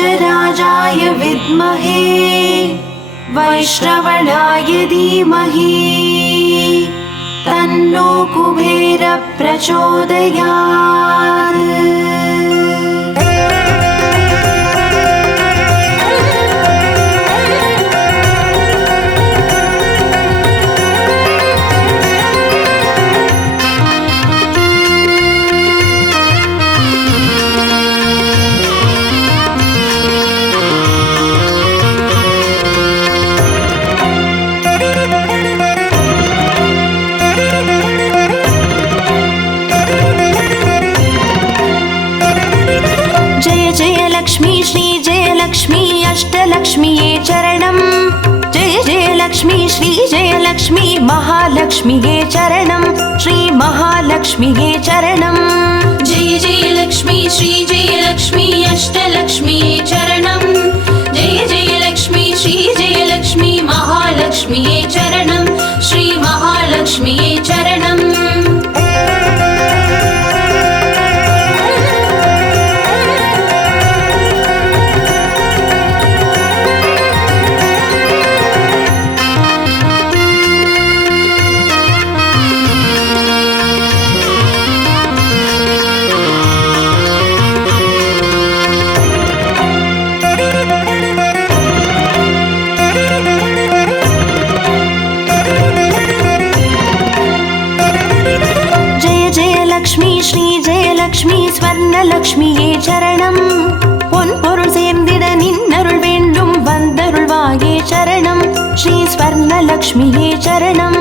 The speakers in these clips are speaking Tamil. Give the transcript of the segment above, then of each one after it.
गजराजाय विद्महे वैश्रवणाय धीमहि तन्नो कुबेर प्रचोदयात्। लक्ष्मी श्री जय लक्ष्मी अष्टलक्ष्मीये चरणं। जय जय लक्ष्मी श्री जय लक्ष्मी महालक्ष्मीये चरणं। श्री महालक्ष्मीये चरणं। जय जय लक्ष्मी श्री जय लक्ष्मी अष्टलक्ष्मीये चरणं। जय जय लक्ष्मी श्री जय लक्ष्मी महालक्ष्मीये चरणं। श्री महालक्ष्मीये चरणं। लक्ष्मी श्री जय लक्ष्मी स्वर्णलक्ष्मीये चरणं। பொன்பொருள் சேர்ந்திட நின்னருள் வேண்டும் வந்தருள்வாயே சரணம்। ஸ்ரீ ஸ்வர்ணலக்ஷ்மியே சரணம்।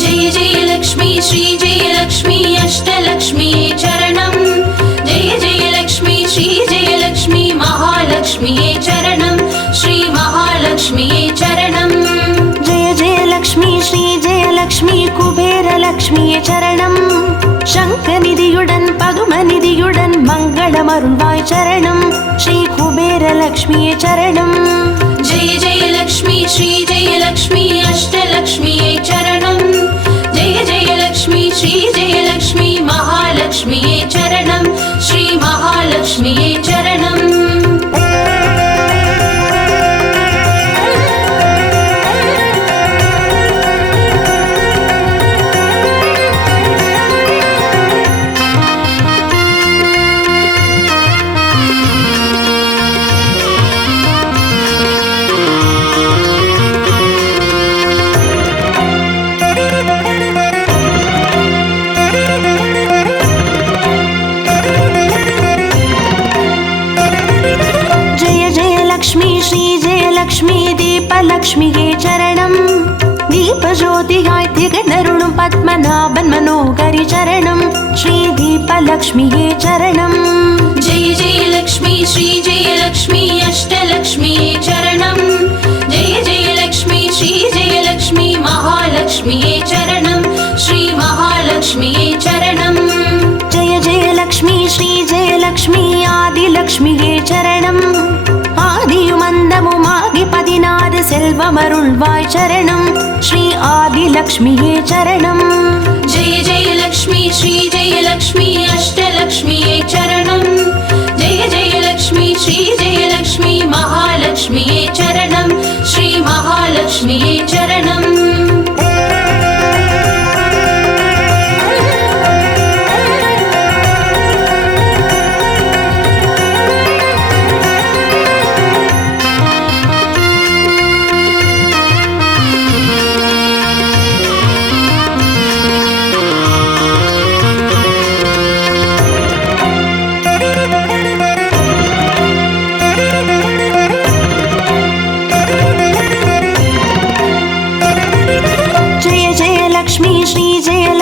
जय जय लक्ष्मी श्री जय लक्ष्मी अष्टलक्ष्मीये चरणं। जय जय लक्ष्मी श्री जय लक्ष्मी महालक्ष्मीये चरणं। श्री महालक्ष्मीये चरणं। जय जय लक्ष्मी श्री जय लक्ष्मी कुबेरलक्ष्मीये चरणं। शङ्खनिधियुடன் பதுமநிதியுடன் மங்களமருள்வாய் சரணம்। ஸ்ரீ குபேரலக்ஷ்மியே சரணம்। जय जय लक्ष्मी श्री जय लक्ष्मी अष्टलक्ष्मीये चरणं। जय जय लक्ष्मी श्री जय लक्ष्मी महालक्ष्मीये चरणं। श्री महालक्ष्मीये चरणं। லக்ஷ்மி தீபலக்ஷ்மியே சரணம்। தீபஜோதியாய் திகழருளும் பத்மநாபன் மனோகரி சரணம்। ஸ்ரீ தீபலக்ஷ்மியே சரணம்। जय जय लक्ष्मी श्री जय लक्ष्मी अष्टलक्ष्मीये चरणं। जय जय लक्ष्मी श्री जय लक्ष्मी महालक्ष्मीये चरणं। श्री महालक्ष्मीये चरणं। जय जय लक्ष्मी श्री जय लक्ष्मी आदिलक्ष्मिये चरणं। ஆதியுமந்தமுமாகி 16 செல்வமருள்வாய் சரணம்। ஸ்ரீ ஆதிலக்ஷ்மியே சரணம்। जय जय लक्ष्मी श्री जय लक्ष्मी अष्टलक्ष्मीये चरणं। जय जय लक्ष्मी श्री जय लक्ष्मी महालक्ष्मीये चरणं। श्री महालक्ष्मीये चरणं।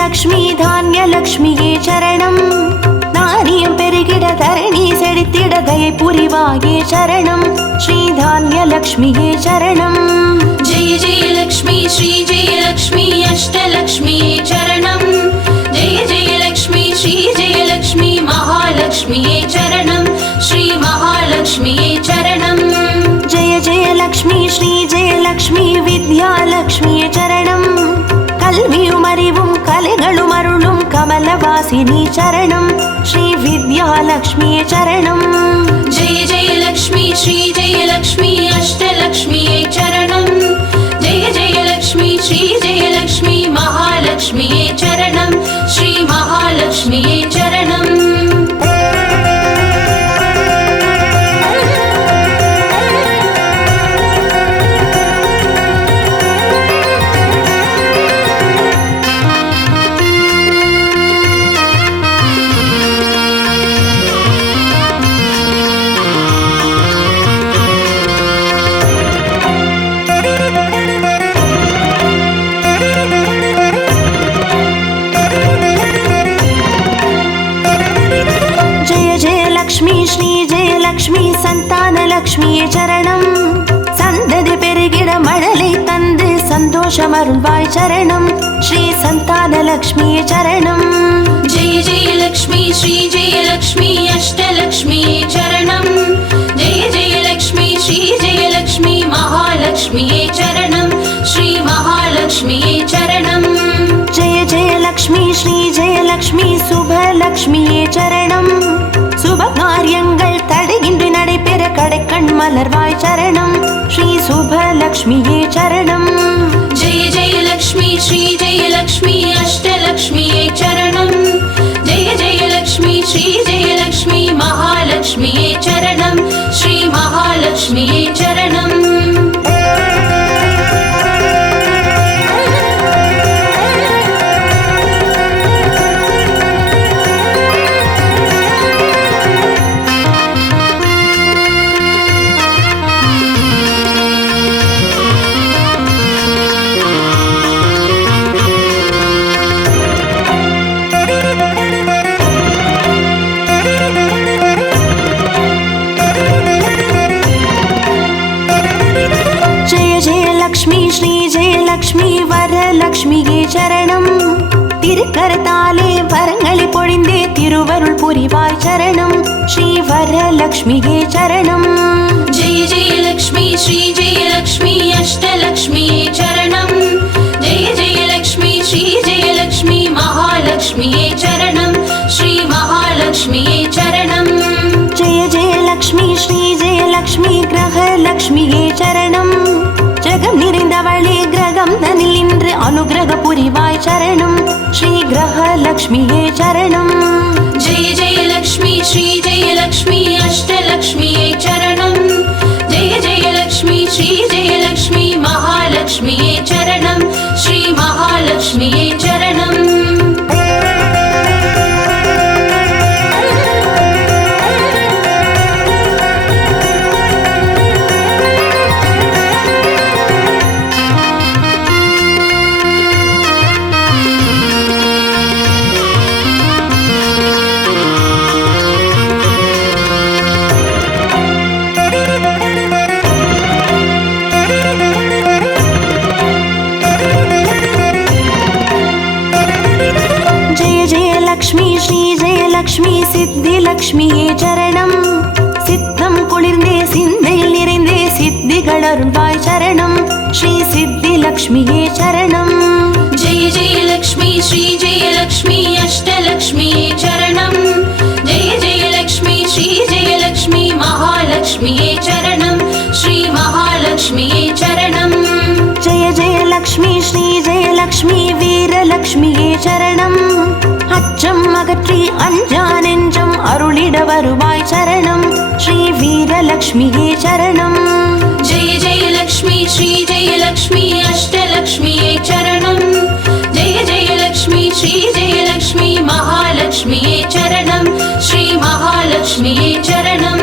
லக்ஷ்மி தானியலக்ஷ்மியே சரணம்। நாரியம் பெருகிட தரணி செழித்திட தயை புரிவாயே சரணம்। ஸ்ரீ தானியலக்ஷ்மியே சரணம்। जय जय लक्ष्मी श्री जय लक्ष्मी अष्टलक्ष्मीये चरणं। जय जय लक्ष्मी श्री जय लक्ष्मी महालक्ष्मीये चरणं। श्री महालक्ष्मीये चरणं। जय जय लक्ष्मी श्री जय लक्ष्मी विद्यालक्ष्मिये चरणं। கல்வியும் அறிவும் கலைகளும் அருளும் கமல वरवासिनी चरणं श्री विद्यालक्ष्मी चरणं जय जय लक्ष्मी श्री जय लक्ष्मी अष्टलक्ष्मी चरणं जय जय लक्ष्मी श्री जय लक्ष्मी महालक्ष्मी चरणं श्री महालक्ष्मी चरणं லக்ஷ்மி சந்தான லக்ஷ்மி சரணம் சந்ததி பெருகிட மழலை தந்து சந்தோஷம் அருள்வாய் சரணம் ஸ்ரீ சந்தான லக்ஷ்மி சரணம் जय जय लक्ष्मी श्री जय लक्ष्मी अष्टलक्ष्मी चरणं जय जय लक्ष्मी श्री जय लक्ष्मी महालक्ष्मी चरणं श्री महालक्ष्मी चरणं जय जय लक्ष्मी श्री जय लक्ष्मी சுபலக்ஷ்மி சரணம் சுப காரியங்கள் தடையின்றி நடைபெற கடைக்கண் மலர்வாய் சரணம் ஸ்ரீ சுபலக்ஷ்மியே சரணம் जय जय लक्ष्मी श्री जय लक्ष्मी अष्टलक्ष्मी चरणं जय जय लक्ष्मी श्री जय लक्ष्मी महालक्ष्मी चरणं श्री महालक्ष्मी चरणं வரலக்ஷ்மியே சரணம் திருக்கரத்தாலே வரங்களை பொழிந்தே திருவருள் புரிவாய் சரணம் ஸ்ரீ வரலக்ஷ்மியே சரணம் जय जय लक्ष्मी श्री जय लक्ष्मी अष्टलक्ष्मी चरणं जय जय लक्ष्मी श्री जय लक्ष्मी महालक्ष्मी चरणं श्री महालक्ष्मी चरणं जय जय लक्ष्मी श्री जय लक्ष्मी கிரகலக்ஷ்மியே சரணம் ஜெகம் நிறைந்தவளே கிரகம் தனில் நின்று அனுகிரக புரிவாய் சரணம் ஸ்ரீ கிரகலக்ஷ்மியே சரணம் जय जय लक्ष्मी श्री जय लक्ष्मी अष्टलक्ष्मी चरणं जय जय लक्ष्मी श्री जय लक्ष्मी महालक्ष्मी चरणं श्री महालक्ष्मी चरणं லக்ஷ்மி சித்தி லக்ஷ்மியே சரணம் சித்தம் குளிர்ந்தே சிந்தையில் நிறைந்தே சித்திகள் அருள்வாய் சரணம் ஸ்ரீ சித்தி லக்ஷ்மியே சரணம் जय जय लक्ष्मी श्री जय लक्ष्मी अष्टलक्ष्मी चरणं जय जय लक्ष्मी श्री जय लक्ष्मी महालक्ष्मी चरणं श्री महालक्ष्मी चरणं जय जय लक्ष्मी श्री जय लक्ष्मी வீரலக்ஷ்மியே சரணம் அச்சம் அகற்றி அஞ்சா நெஞ்சம் அருளிட வருவாய் சரணம் ஸ்ரீ வீரலக்ஷ்மியே சரணம் जय जय लक्ष्मी श्री जय लक्ष्मी अष्टलक्ष्मी चरणं जय जय लक्ष्मी श्री जय लक्ष्मी महालक्ष्मी चरणं श्री महालक्ष्मी चरणं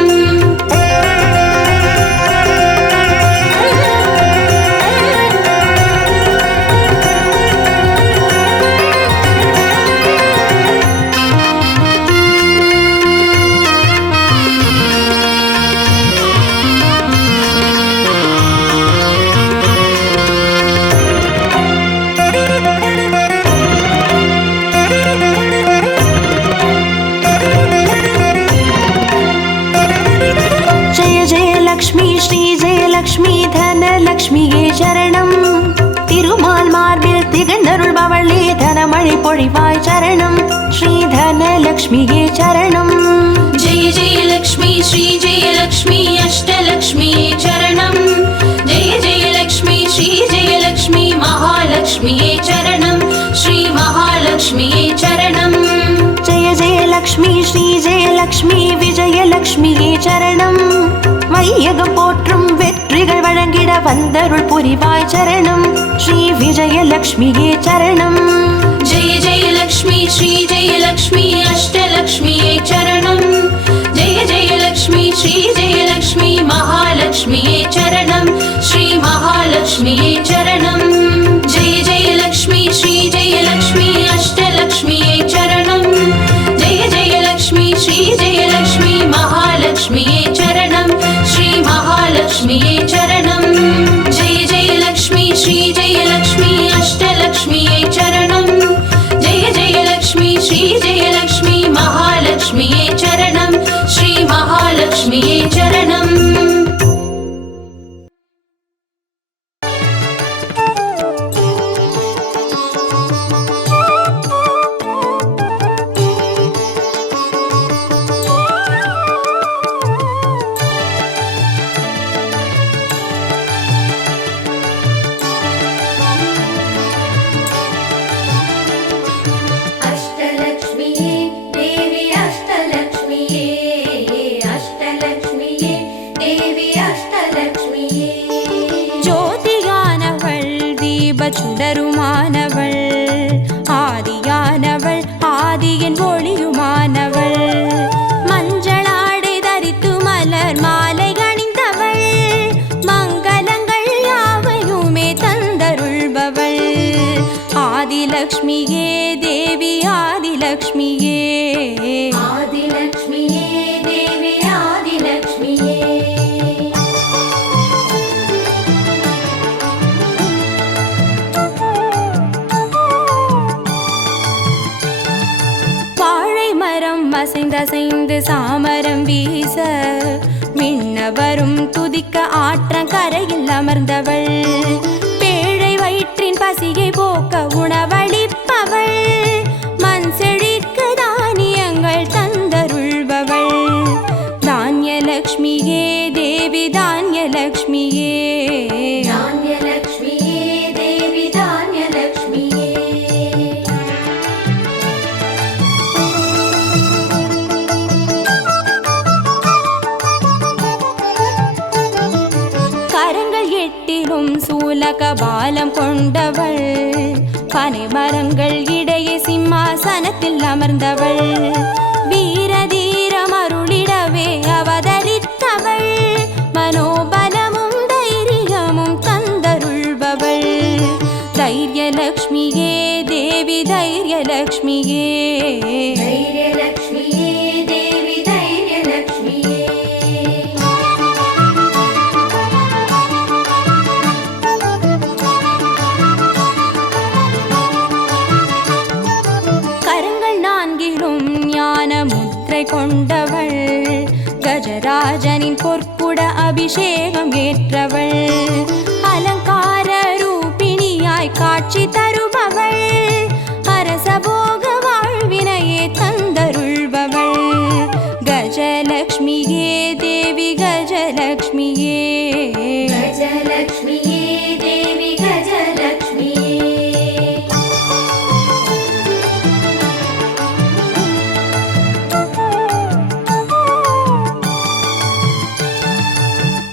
லக்ஷ்மியே சரணம் திருமால் மார்பில் திகழ்ந்தருள்பவளே தனமழை பொழிவாய் சரணம் ஸ்ரீ विजयलक्ष्मिये चरणम्। जय जय लक्ष्मी श्री जय लक्ष्मी अष्टलक्ष्मिये चरणम्। जय जय लक्ष्मी श्री जय लक्ष्मी महालक्ष्मिये चरणम्। श्री महालक्ष्मिये चरणम्। जय जय लक्ष्मी श्री जय लक्ष्मी विजयलक्ष्मिये चरणम्। வையகம் போற்றும் வெற்றிகள் வழங்கிட வந்தருள் புரிவாய் சரணம் ஸ்ரீ விஜயலக்ஷ்மியே சரணம்। जय जय लक्ष्मी श्री जय लक्ष्मी अष्टलक्ष्मिये चरणम्। जय जय लक्ष्मी श्री जय लक्ष्मी महालक्ष्मिये चरणम्। श्री महालक्ष्मिये चरणम्। जय जय लक्ष्मी श्री जय लक्ष्मी अष्टलक्ष्मिये चरणम्। जय जय लक्ष्मी श्री जय लक्ष्मी महालक्ष्मिये चरणम्। श्री महालक्ष्मिये चरणम्। जय जय लक्ष्मी श्री जय लक्ष्मी अष्टलक्ष्मिये चरणम्। जय जय लक्ष्मी श्री जय लक्ष्मी महालक्ष्मिये चरणम्। श्री महालक्ष्मिये चरणम्। अष्टलक्ष्मिये देवी अष्टलक्ष्मिये अष्टलक्ष्मिये देवी अष्टलक्ष्मिये ஜோதியானவள் தீப சுடருமானவள் ஆதியானவள் ஆதியின் ஒளியுமானவள் மஞ்சளாடை தரித்து மலர் மாலை அணிந்தவள் மங்களங்கள் யாவையுமே தந்தருள்பவள் ஆதிலக்ஷ்மியே தேவி ஆதிலக்ஷ்மியே आदिलक्ष्मिये देवी आदिलक्ष्मिये வாழை மரம் அசைந்தசைந்து சாமரம் வீச மின்னவரும் துதிக்க ஆற்றங்கரையில் அமர்ந்தவள் பேழை வயிற்றின் பசியை போக்க உணவளிப்பவள் மண் செழிக்க தானியங்கள் தந்தருள்பவள் தானியலக்ஷ்மியே தேவி தானியலக்ஷ்மியே धान्यलक्ष्मिये देवी धान्यलक्ष्मिये கரங்கள் எட்டிலும் சூலக பாலம் கொண்டவள் பனை மரங்கள் இடையே சிம்மாசனத்தில் அமர்ந்தவள் வீரதீரம் அருளிடவே அவதரித்தவள் மனோபலமும் தைரியமும் தந்தருள்பவள் தைரியலக்ஷ்மியே தேவி தைரியலக்ஷ்மியே धैर्यलक्ष्मिये देवी धैर्यलक्ष्मिये கரங்கள் நான்கிலும் ஞான முத்திரை கொண்டவள் கஜராஜனின் பொற்குட அபிஷேகம் ஏற்றவள் அலங்கார ரூபிணியாய் காட்சி தருபவள் அரசபோக வாழ்வினையே தந்தருள்பவள் கஜலக்ஷ்மியே தேவி கஜலக்ஷ்மியே गजलक्ष्मिये देवी गजलक्ष्मिये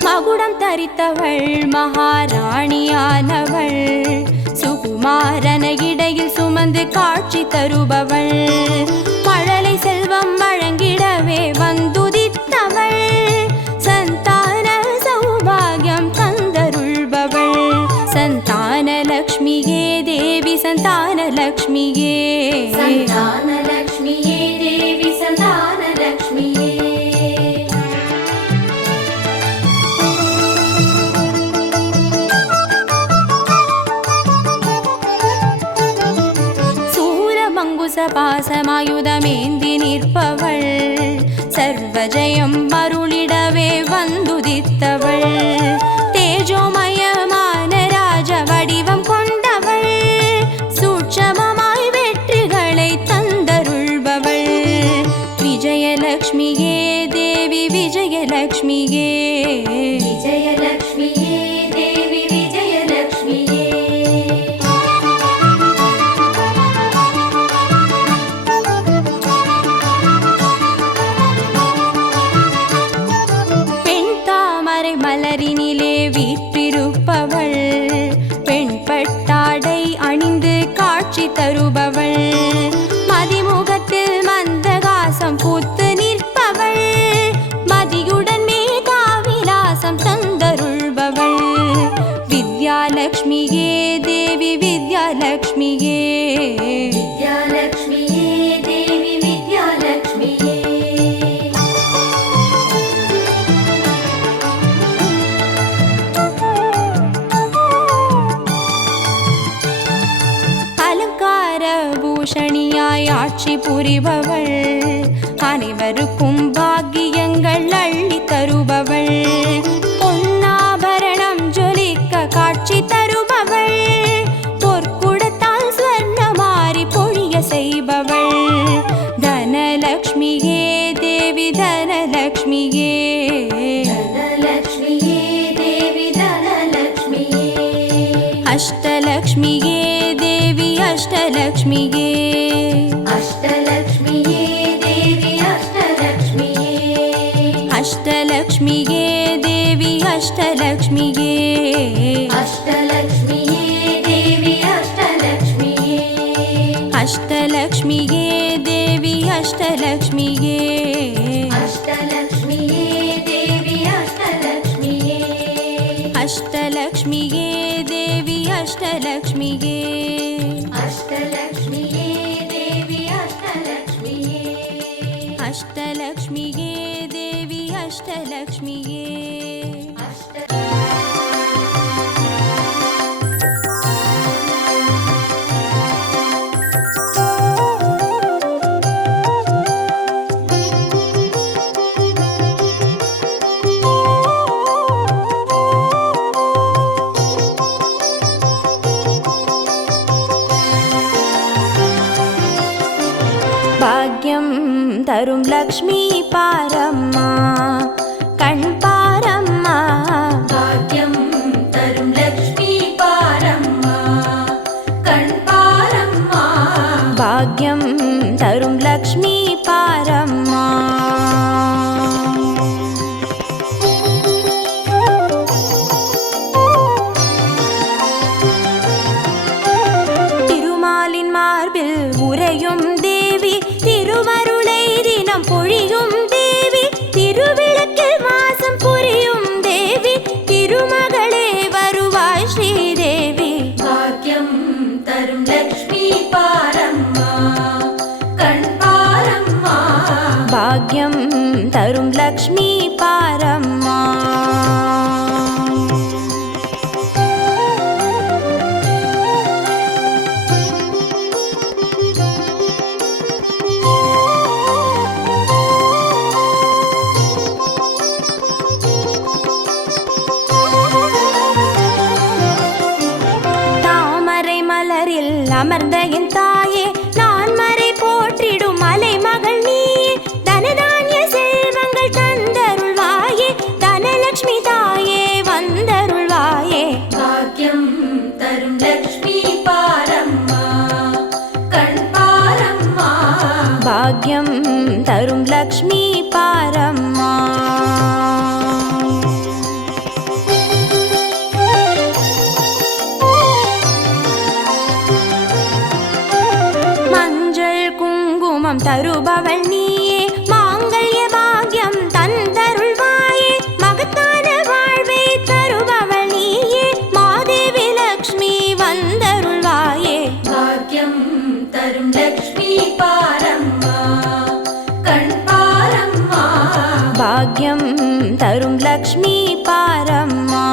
மகுடம் தரித்தவள் மகாராணியானவள் சுகுமாரன இடையில் சுமந்து காட்சி தருபவள் மழலை செல்வம் வழங்கிடவே வந்துதித்தவள் சந்தான சௌபாகியம் தந்தருள்பவள் சந்தானலக்ஷ்மியே தேவி சந்தானலக்ஷ்மியே सन्तानलक्ष्मिये देवी सन्तानलक्ष्मिये பாசமாயுதமேந்தி நிற்பவள் சர்வஜயம் அருளிடவே வந்துதித்தவள் தேஜோமயமான ராஜ வடிவம் கொண்டவள் சூட்சமமாய் வெற்றிகளை தந்தருள்பவள் விஜயலக்ஷ்மியே தேவி விஜயலக்ஷ்மியே விஜயலக்ஷ்மியே தேவி விஜயலக்ஷ்மியே பெண் தாமரை மலரினிலே வீற்றிருப்பவள் பெண் பட்டாடை அணிந்து காட்சி தருபவள் மதிமுகத்தில் மந்தகாசம் பூத்து நிற்பவள் மதியுடன் மேதாவிலாசம் தந்தருள்பவள் வித்யாலக்ஷ்மியே தேவி வித்யாலக்ஷ்மியே வித்யாலக்ஷ்மியே தேவி வித்யாலக்ஷ்மியே அலங்கார பூஷணியாய் ஆட்சி புரிபவள் அனைவருக்கும் பாக்கியங்கள் அள்ளி தருபவள் பொன்னாபரணம் ஜொலிக்க காட்சி தருபவள் பொற்குடத்தால் ஸ்வர்ணமாரி பொழிய செய்பவள் தனலக்ஷ்மியே தேவி தனலக்ஷ்மியே தனலக்ஷ்மியே தேவி தனலக்ஷ்மியே அஷ்டலக்ஷ்மியே தேவி அஷ்டலக்ஷ்மியே அஷ்டலக்ஷ்மியே தேவி அஷ்டலக்ஷ்மியே அஷ்டலக்ஷ்மியே தேவி அஷ்டலக்ஷ்மியே அஷ்டலக்ஷ்மியே தேவி அஷ்டலக்ஷ்மியே அஷ்டலக்ஷ்மியே தேவி அஷ்டலக்ஷ்மியே அஷ்டலக்ஷ்மியே தேவி அஷ்டலக்ஷ்மியே அஷ்டலக்ஷ்மியே தேவி அஷ்டலக்ஷ்மியே அஷ்டலக்ஷ்மியே தேவி அஷ்டலக்ஷ்மியே அஷ்டலக்ஷ்மியே தேவி அஷ்டலக்ஷ்மியே பாக்யம் தரும் லக்ஷ்மி பாரம்மா கண் பாரம்மா பாக்யம் தரும் லக்ஷ்மி பாரம்மா கண் பாரம்மா பாக்யம் தரும் லக்ஷ்மி பாரம்மா திருமாலின் மார்பில் உறையும் தேவி திருவருளை தினம் பொழியும் தேவி திருவிளக்கில் வாசம் புரியும் தேவி திருமகளே வருவாய் ஸ்ரீதேவி பாக்யம் தரும் லக்ஷ்மி பாரம்மா கண் பாரம்மா பாக்யம் தரும் லக்ஷ்மி பாரம்மா தாமரை மலரில் அமர்ந்த என் தாயே நான் மறை போற்றிடும் மலை மகள் நீயே தனதானிய செல்வங்கள் தந்தருள்வாயே தனலக்ஷ்மி தாயே வந்தருள்வாயே பாக்யம் தரும் லக்ஷ்மி பாரம்மா கண் பாரம்மா பாக்யம் தரும் லக்ஷ்மி பாரம்மா மஞ்சள் குங்குமம் தருபவள் நீயே மாங்கல்ய பாக்யம் தந்தருள்வாயே மகத்தான வாழ்வை தருபவள் நீயே மாதேவி லக்ஷ்மி வந்தருள்வாயே பாக்யம் தரும் லக்ஷ்மி பாரம்மா கண் பாரம்மா பாக்யம் தரும் லக்ஷ்மி பாரம்மா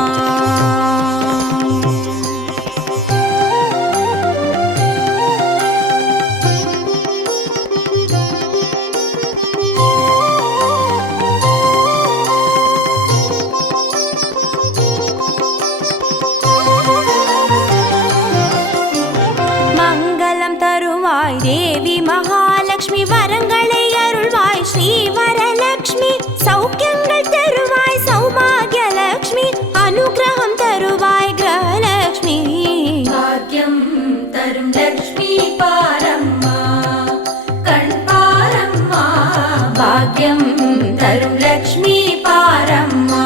மங்களம் தருவாய் தேவி மகாலட்சுமி வரங்களை அருள்வாய் ஸ்ரீ வரலட்சுமி பாக்கியம் தரும் லக்ஷ்மி பாரம்மா.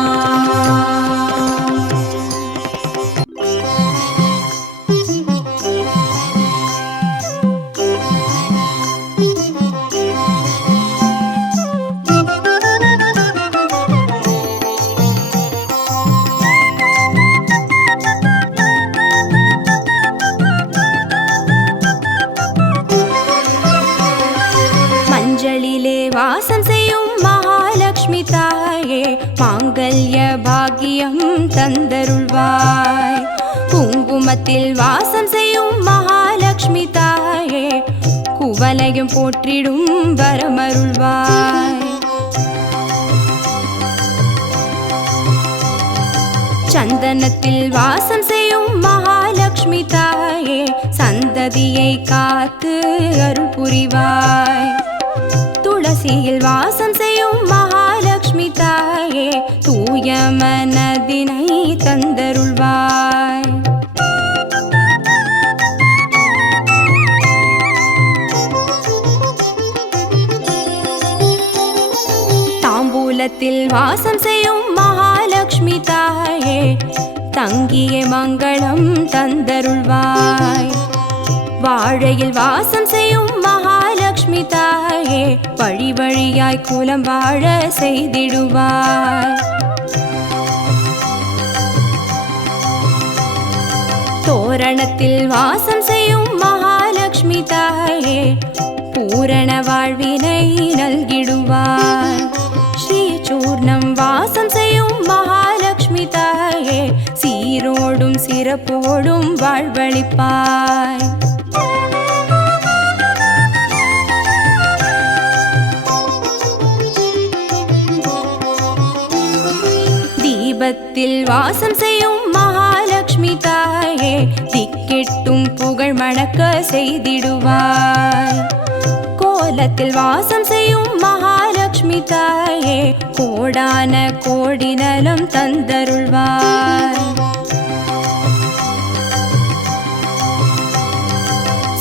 மஞ்சளிலே வாசம் செய்யும் மகாலட்சுமி தாயே, மாங்கல்ய பாக்கியம் தந்தருள்வாய். குங்குமத்தில் வாசம் செய்யும் மகாலட்சுமி தாயே, குவலையும் போற்றிடும் வரமருள்வாய். சந்தனத்தில் வாசம் செய்யும் மகாலட்சுமி தாயே, சந்ததியை காத்து அருள் புரிவாய். துளசியில் வாசம் செய்யும் மகாலட்சுமி தாயே, தூய மனதினை தந்தருள்வாய். தாம்பூலத்தில் வாசம் செய்யும் மகாலட்சுமி தாயே, தங்கிய மங்களம் தந்தருள்வாய். வாழையில் வாசம் செய்யும் மகாலட்சுமி தாயே, வழி வழியாய் குலம் வாழ செய்திடுவாய். தோரணத்தில் வாசம் செய்யும் மகாலட்சுமி தாயே, பூரண வாழ்வினை நல்கிடுவாய். ஸ்ரீ சூர்ணம் வாசம் செய்யும் மகாலட்சுமி தாயே, சீரோடும் சிறப்போடும் வாழ்வளிப்பாய். தீபத்தில் வாசம் செய்யும் மகாலட்சுமி தாயே, திக்கெட்டும் புகழ் மணக்க செய்திடுவாய். கோலத்தில் வாசம் செய்யும் மகாலட்சுமி தாயே, கோடான கோடி நலம் தந்தருள்வாய்.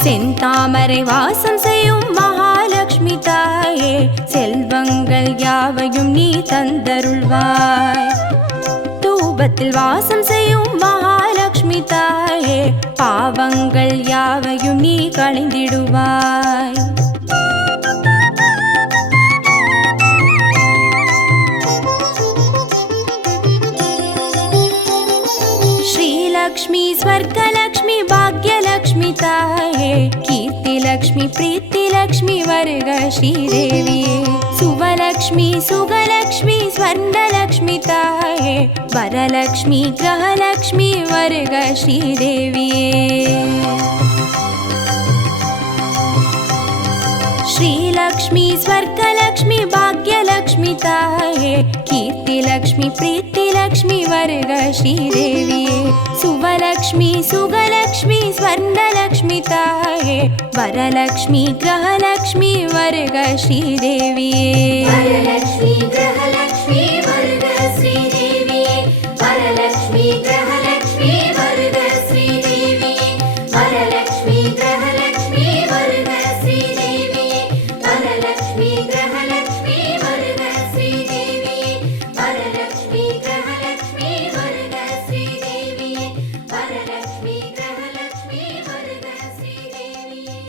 செந்தாமரை வாசம் செய்யும் மகாலட்சுமி தாயே, செல்வங்கள் யாவையும் நீ தந்தருள்வாய். தூபத்தில் வாசம் செய்யும் மகாலட்சுமி தாயே, பாவங்கள் யாவையும் நீ களைந்திடுவாய். श्रीलक्ष्मी स्वर्गलक्ष्मी भाग्यलक्ष्मी ताये, कीर्तिलक्ष्मी प्रीतिलक्ष्मी वर्ग श्रीदेविये. सुवलक्ष्मी सुगलक्ष्मी स्वर्णलक्ष्मी ताये, वरलक्ष्मी ग्रहलक्ष्मी वर्ग श्रीदेविये. श्रीलक्ष्मी स्वर्गलक्ष्मी भाग्यलक्ष्मी ताये, कीर्तिलक्ष्मी प्रीतिलक्ष्मी वर्ग श्रीदेविये. सुवलक्ष्मी सुगलक्ष्मी स्वर्णलक्ष्मी ताये, वरलक्ष्मी ग्रहलक्ष्मी वर्ग श्रीदेविये. वरलक्ष्मी ग्रहलक्ष्मी वर्ग श्रीदेविये. वरलक्ष्मी ग्रहलक्ष्मी वर्ग श्रीदेविये. वरलक्ष्मी ग्रहलक्ष्मी वर्ग श्रीदेविये. वरलक्ष्मी ग्रहलक्ष्मी वर्ग श्रीदेविये. वरलक्ष्मी ग्रहलक्ष्मी वर्ग श्रीदेविये. वरलक्ष्मी ग्रहलक्ष्मी वर्ग श्रीदेविये.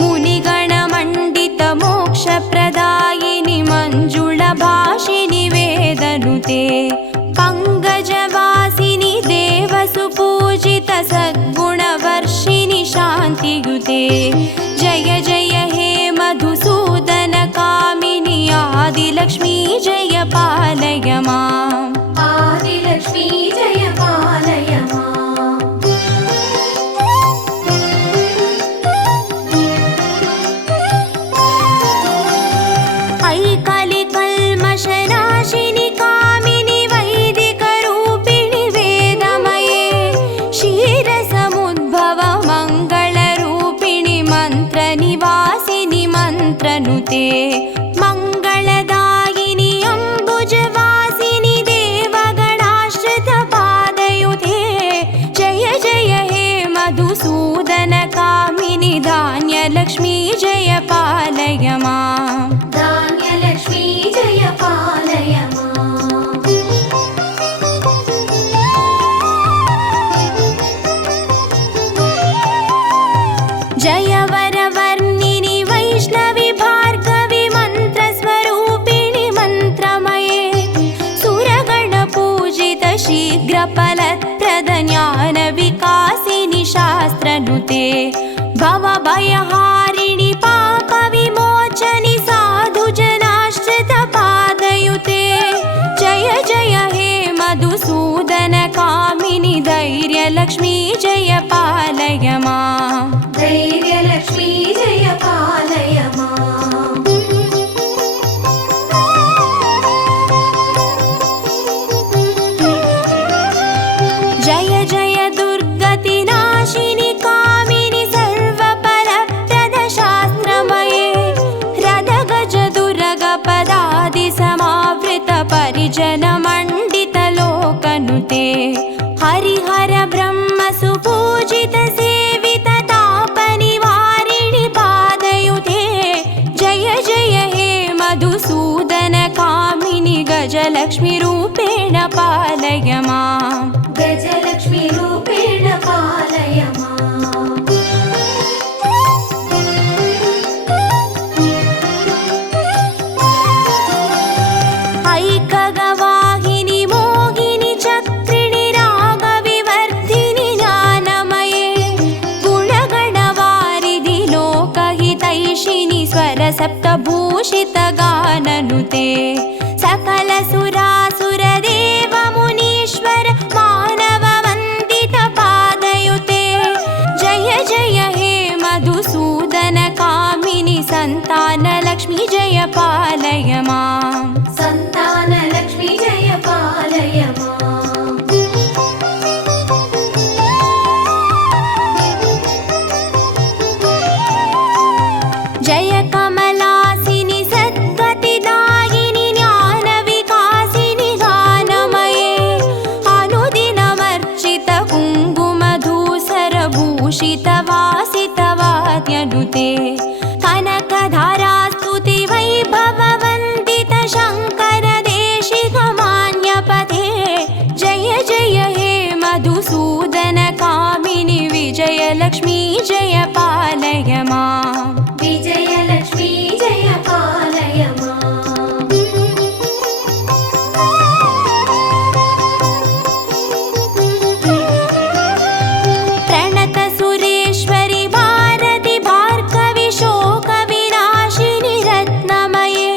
मुनिगणमण्डितमोक्षप्रदायिनि मञ्जुळभाषिनि वेदनुते पङ्कजवासिनि देवसुपूजित सद्गुणवर्षिणि शान्तियुते. जय जय हे मधुसूदन कामिनि आदिलक्ष्मी जय पालय माम्. आदिलक्ष्मी जय पालय माम्. ಶಾಸ್ತ್ರನುತೆ ಮಂಗಳದಾಯಿನಿ ಅಂಬುಜವಾಸಿನಿ ದೇವಗಣಾಶ್ರಿತ ಪಾದಯುತೆ ಜಯ ಜಯ ಹೇ ಮಧುಸೂದನ ಕಾಮಿನಿ ಧಾನ್ಯಲಕ್ಷ್ಮೀ ಜಯ ಪಾಲಯ ಮಾಂ ಧಾನ್ಯಲಕ್ಷ್ಮೀ ಜಯ ಪಾಲಯ ಮಾಂ. ಜಯ ವರವರ್ಣಿನಿ ವೈಷ್ಣವಿ ಭಾರ್ಗವಿ ಮಂತ್ರಸ್ವರೂಪಿಣಿ ಮಂತ್ರಮಯೇ ಸುರಗಣ ಪೂಜಿತ ಶೀಘ್ರ ಫಲಪ್ರದ ಜ್ಞಾನ ವಿಕಾಸಿನಿ ಶಾಸ್ತ್ರನುತೆ ಭವ ಭಯಹಾರಿಣಿ ಪಾಪ ವಿಮೋಚನಿ ಸಾಧು ಜನಾಶ್ರಿತ ಪಾದಯುತೆ ಜಯ ಜಯ ಹೇ ಮಧುಸೂದನ ಕಾಮಿನಿ ಧೈರ್ಯ ಲಕ್ಷ್ಮೀ ಜಯ ಪಾಲಯ ಮಾಂ ಧೈರ್ಯಲಕ್ಷ್ಮೀ ಜಯ ಪಾಲಯ ಮಾಂ. ಜಯ ಜಯ ದುರ್ಗತಿ ನಾಶಿನಿ ಕಾಮಿನಿ ಸರ್ವ ಫಲಪ್ರದ ಶಾಸ್ತ್ರಮಯೇ ರಥ ಗಜ ದುರಗ ಪದಾದಿ ಸಮಾವೃತ ಪರಿಜನ ಮಂಡಿತ ಲೋಕನುತೆ ಹರಿಹರ ಬ್ರಹ್ಮ ಸುಪೂಜಿತ ಸೇವಿತ ತಾಪ ನಿವಾರಿಣಿ ಪಾದಯುತೆ ಜಯ ಜಯ ಹೇ ಮಧುಸೂದನ ಕಾಮಿನಿ ಗಜಲಕ್ಷ್ಮಿ ರೂಪೇಣ ಪಾಲಯ ಮಾಂ ಗಜಲಕ್ಷ್ಮೀ ರೂಪೇಣ ಪಾಲಯ ಮಾಂ. ಐಕಗವಾಹಿನಿ ಮೋಹಿನಿ ಚಕ್ರಿಣಿ ರಾಗ ವಿವರ್ಧಿನಿ ಜ್ಞಾನಮಯೇ ಗುಣಗಣವಾರಿಧಿ ಲೋಕಹಿತೈಷಿಣಿ ಸ್ವರ ಸಪ್ತಭೂಷಿತ ಗಾನನುತೆ ಸಕಲ ಸುರಾಸುರ ದೇವ ಮುನೀಶ್ವರ ಮಾನವ ವಂದಿತ ಪಾದಯುತೆ ಜಯ ಜಯ ಹೇ ಮಧುಸೂದನ ಕಾಮಿನಿ ಸಂತಾನ ಲಕ್ಷ್ಮೀ ಜಯ ಪಾಲಯ ಮಾಂ ಸಂತಾನಲಕ್ಷ್ಮೀ ಜಯ ಪಾಲಯ ಮಾಂ. ಜಯ ಕಮಲಾಸಿನಿ ಸದ್ಗತಿದಾಯಿನಿ ಜ್ಞಾನ ವಿಕಾಸಿನಿ ಗಾನಮಯೇ ಅನುದಿನಮರ್ಚಿತ ಕುಂಕುಮ ಧೂಸರ ಭೂಷಿತ ವಾಸಿತ ವಾದ್ಯನುತೆ ಕನಕಧಾರಾ ಸ್ತುತಿ ವೈಭವ ವಂದಿತ ಶಂಕರ ದೇಶಿಕ ಮಾನ್ಯ ಪಥೇ ಜಯ ಜಯ ಹೇ ಮಧುಸೂದನ ಕಾಮಿನಿ ವಿಜಯ ಲಕ್ಷ್ಮೀ ಜಯ ಪಾಲಯ ಮಾಂ ವಿಜಯಲಕ್ಷ್ಮೀ ಜಯ ಪಾಲಯ ಮಾಂ. ಪ್ರಣತ ಸುರೇಶ್ವರಿ ಭಾರತಿ ಭಾರ್ಗವಿ ಶೋಕ ವಿನಾಶಿನಿ ರತ್ನಮಯೇ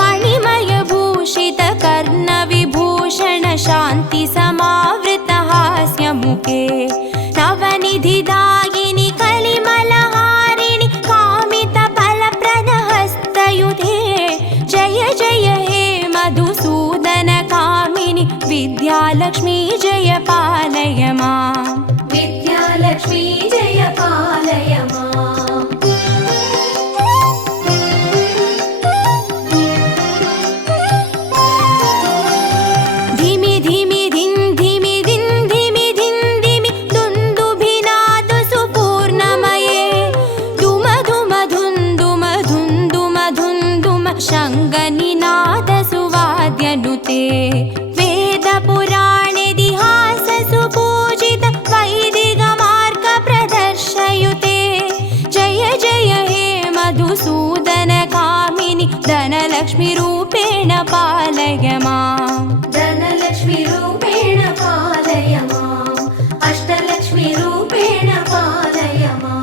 ಮಣಿಮಯ ಭೂಷಿತ ಕರ್ಣ ವಿಭೂಷಣ ಶಾಂತಿ ಸಮಾವೃತ ಹಾಸ್ಯ ಮುಖೇ ನವನಿಧಿ ದಾಯಿನಿ ಕಲಿಮಲಹಾರಿಣಿ ಕಾಮಿತ ಫಲಪ್ರದ ಹಸ್ತಯುಧೇ ಜಯ ಜಯ ಹೇ ಮಧುಸೂದನ ಕಾಮಿನಿ ವಿದ್ಯಾಲಕ್ಷ್ಮೀ ಜಯ ಪಾಲಯ ಮಾಂ ವಿದ್ಯಾಲಕ್ಷ್ಮೀ ಜಯ ಪಾಲಯ ಮಾಂ. ಧಿಮಿ ಧಿಮಿ ಧಿನ್ ಧಿಮಿ ದಿನ್ ಧಿಮಿ ಧಿನ್ ಧಿಮಿ ದುಂದುಭಿನಾದ ಸುಪೂರ್ಣಮಯೇ ಧುಮ ಧುಮ ಧುಂದುಮ ಧುಂದುಮ ಧುಂದುಮ ಶಂಗನಿನಾದ ಸುವಾದ್ಯನುತೆ ವೇದ ಪುರಾಣೇದಿಹಾಸ ಸುಪೂಜಿತ ವೈದಿಕ ಮಾರ್ಗ ಪ್ರದರ್ಶಯುತೆ ಜಯ ಜಯ ಹೇ ಮಧುಸೂದನ ಕಾಮಿನಿ ಧನಲಕ್ಷ್ಮಿ ರೂಪೇಣ ಪಾಲಯ ಮಾಂ ಧನಲಕ್ಷ್ಮೀ ರೂಪೇಣ ಪಾಲಯ ಮಾಂ. ಅಷ್ಟಲಕ್ಷ್ಮೀ ರೂಪೇಣ ಪಾಲಯ ಮಾಂ.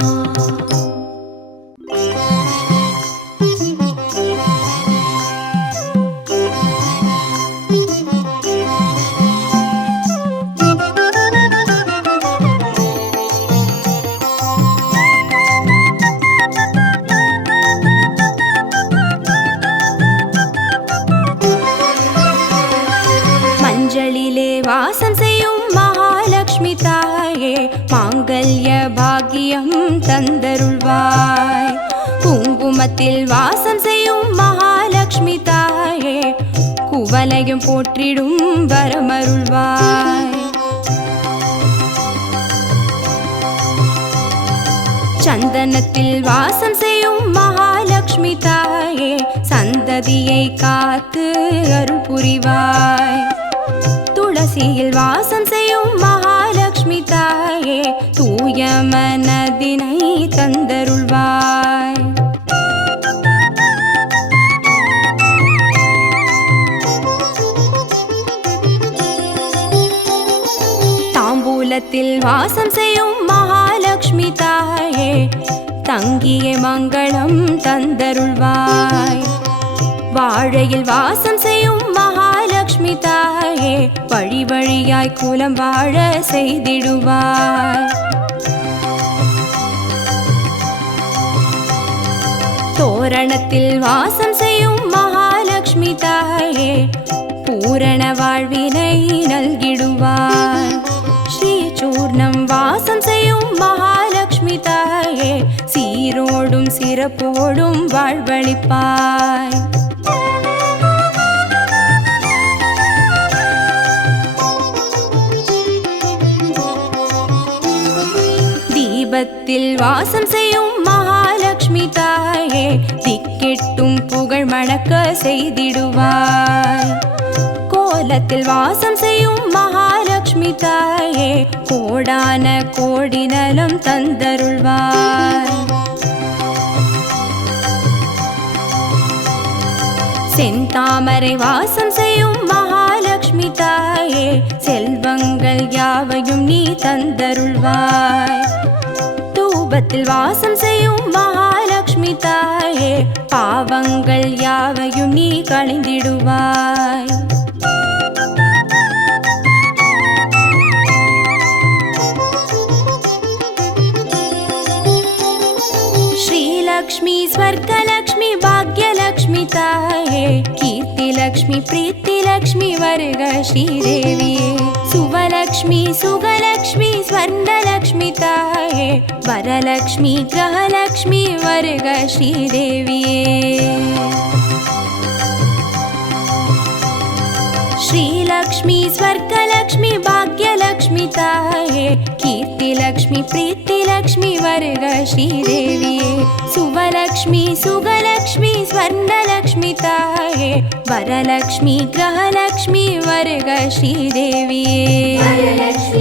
மஞ்சளிலே வாசம் செய்யும் மகாலட்சுமி குங்குமத்தில் வாசம் செய்யும் மகாலட்சுமி தாயே குவலையும் போற்றிடும் வரமருள்வாய். சந்தனத்தில் வாசம் செய்யும் மகாலட்சுமி தாயே சந்ததியை காத்து அருள் புரிவாய். துளசியில் வாசம் செய்யும் மகாலட்சுமி தாயே தூய மனதினை தந்தருள்வாய். தாம்பூலத்தில் வாசம் செய்யும் மகாலட்சுமி தாயே தங்கிய மங்களம் தந்தருள்வாய். வாழையில் வாசம் செய்யும் மகாலட்சுமி தாயே வழி வழியாய் குலம் வாழ செய்திடுவாய். தோரணத்தில் வாசம் செய்யும் மகாலட்சுமி தாயே பூரண வாழ்வினை நல்கிடுவாய். ஸ்ரீ சூர்ணம் வாசம் செய்யும் மகாலட்சுமி தாயே சீரோடும் சிறப்போடும் வாழ்வளிப்பாய். தீபத்தில் வாசம் செய்யும் மகாலட்சுமி தாயே திக்கெட்டும் புகழ் மணக்க செய்திடுவாய். கோலத்தில் வாசம் செய்யும் மகாலட்சுமி தாயே கோடான கோடி நலம் தந்தருள்வாய். செந்தாமரை வாசம் செய்யும் மகாலட்சுமி தாயே செல்வங்கள் யாவையும் நீ தந்தருள்வாய். தூபத்தில் வாசம் செய்யும் மகாலட்சுமி தாயே பாவங்கள் யாவையும் நீ களைந்திடுவாய். श्रीलक्ष्मी स्वर्गलक्ष्मी भाग्यलक्ष्मी ताये कीर्तिलक्ष्मी प्रीतिलक्ष्मी वर्ग श्रीदेविये सुवलक्ष्मी सुगलक्ष्मी स्वर्णलक्ष्मी ताये वरलक्ष्मी ग्रहलक्ष्मी वर्ग श्रीदेविये श्रीलक्ष्मी स्वर्गलक्ष्मी भाग्यलक्ष्मी ताये कीर्तिलक्ष्मी प्रीतिलक्ष्मी वर्ग श्रीदेविये सुवलक्ष्मी सुगलक्ष्मी स्वर्णलक्ष्मी ताये वरलक्ष्मी ग्रहलक्ष्मी वर्ग श्रीदेविये वरलक्ष्मी